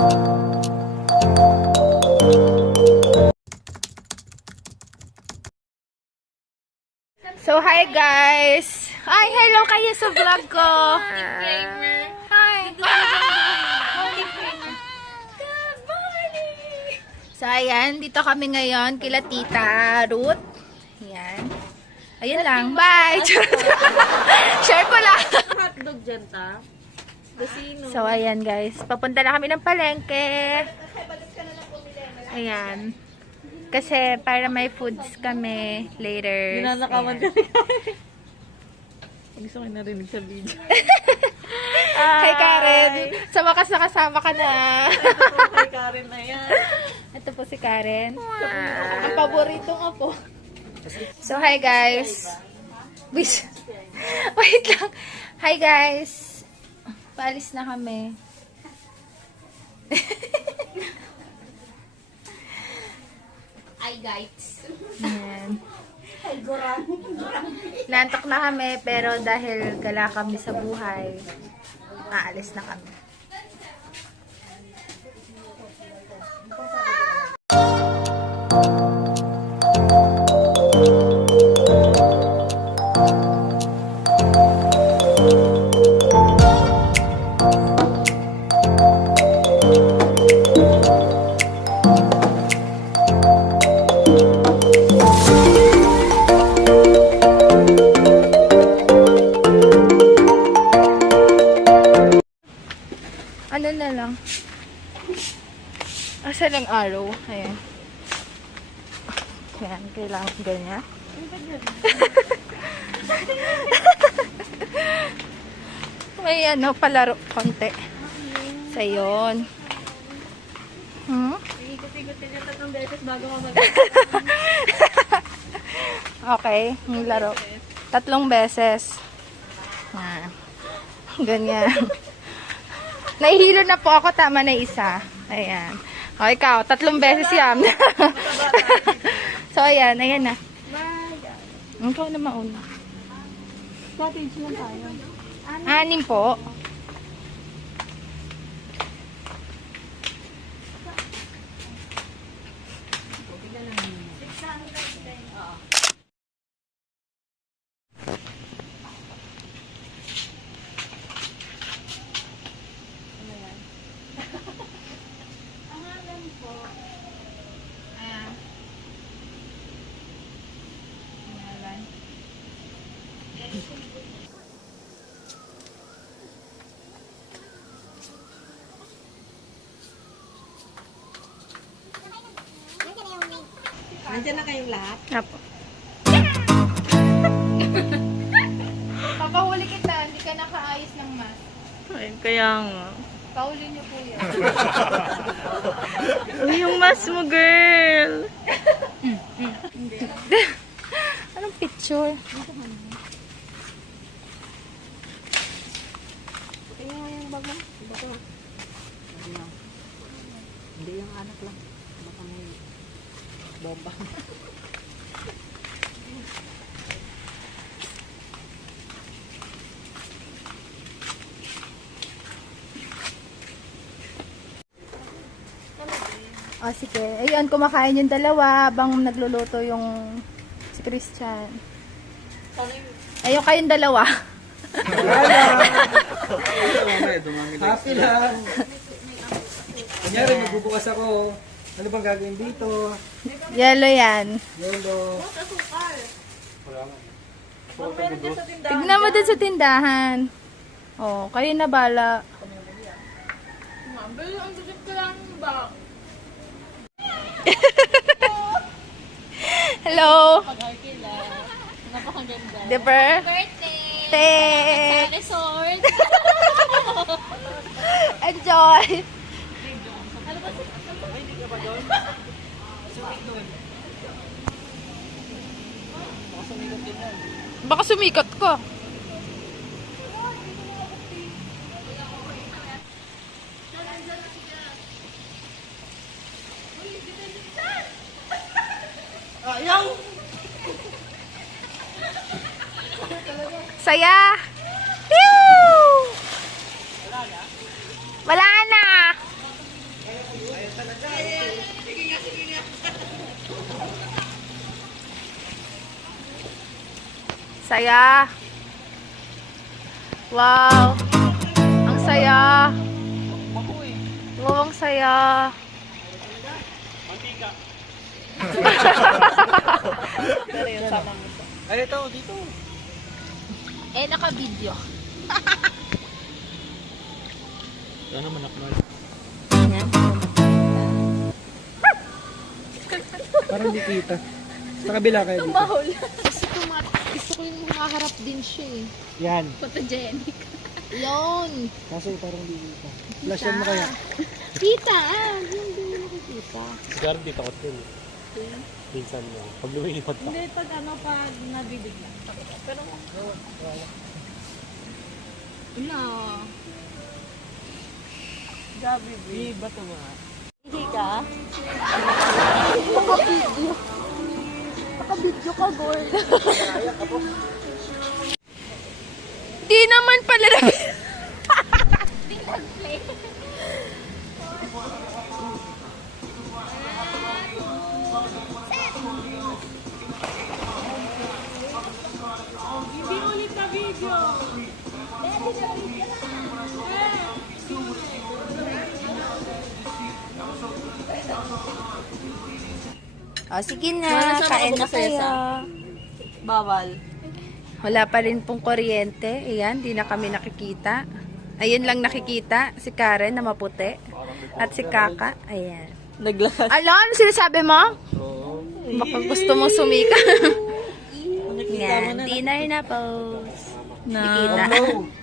So, hi guys! Ay, hello kayo sa vlog ko! Hi! Good morning! So, ayan, dito kami ngayon kila Tita Ruth. Ayan. Ayun lang, bye! Share ko lang! Hotdog dyan, ta? Casino. So, ayan guys, papunta na kami ng palengke. Ayan. Kasi para may foods kami later. Ninanakawan ka rin. Gusto ko narinig sa video. Hi Karen! Sa wakas nakasama ka na. Ito kay Karen na yan. Ito po si Karen. Ang paborito nga po. So, hi guys. Wait lang. Hi guys. Paalis na kami. Hi guys. Ayan. Nantok na kami, pero dahil gala kami sa buhay, aalis na kami. Ano na lang? Asa lang araw? Ayan. Ayan, kailangan ganyan. May ano, palaro konti. Sa yun. Hmm? Ikot-ikotin niya 3 beses bago ka mag- Okay, yung laro. 3 beses. Ah, ganyan. Nahihilo na po ako, tama na isa. Ayan. O, ikaw, 3 beses yan. So, ayan na. Ikaw na mauna. Cottage lang tayo. 6 po. Nandiyan na kayong lahat? Apo. Papahuli kita, hindi ka nakaayos ng mask. Ay, kaya nga. Pauli niyo po yan. Uy, yung mask mo, girl! Anong picture? Tingnan mo yung bag mo. Hindi yung anak lang. Baka may bomba. Oh, sige. Ayun, kumakain yung dalawa habang nagluluto yung si Christian. Ayun kayong dalawa. Happy lang. Kunyari, magbubukas ako. Ano bang gagawin dito? Yellow yan. Yelo. Tignan mo dun sa tindahan. Oh, kayo na bala. Hello. Napakaganda. Diba? Birthday! Te. Resort! Enjoy. Baka sumikat ka. Saya. Pew! Wala na. Saya. Wow. Ang saya. Wow, ang saya. Ay, ito, dito. Eh, naka-video. Ano manak na? Yan. Parang di kita. Sa kabila kayo dito. Gusto ko yung makaharap din siya eh. Yan. Photogenic. Yun. Kaso parang di kita. Flashan mo kaya. Kita ah. Yung din mo nakikita. Siguro di takot yun. Minsan mo. Pag lumilipad pa. Hindi, pag ano, pag nabibigla. Pero, Wala. gabi, babe. Ba't nga? Hindi ka? Naka-video ka, girl. Di naman pala na... Hindi ulit na video. O, sige na. Kain na kayo. Bawal. Wala pa rin pong kuryente. Ayan, di na kami nakikita. Ayun lang nakikita. Si Karen na maputi. At si Kaka. Ayan. Naglakas. Ano? Ano sinasabi mo? Baka gusto mong sumika. Yan. Dinner na po. Nakikita. Oh, no.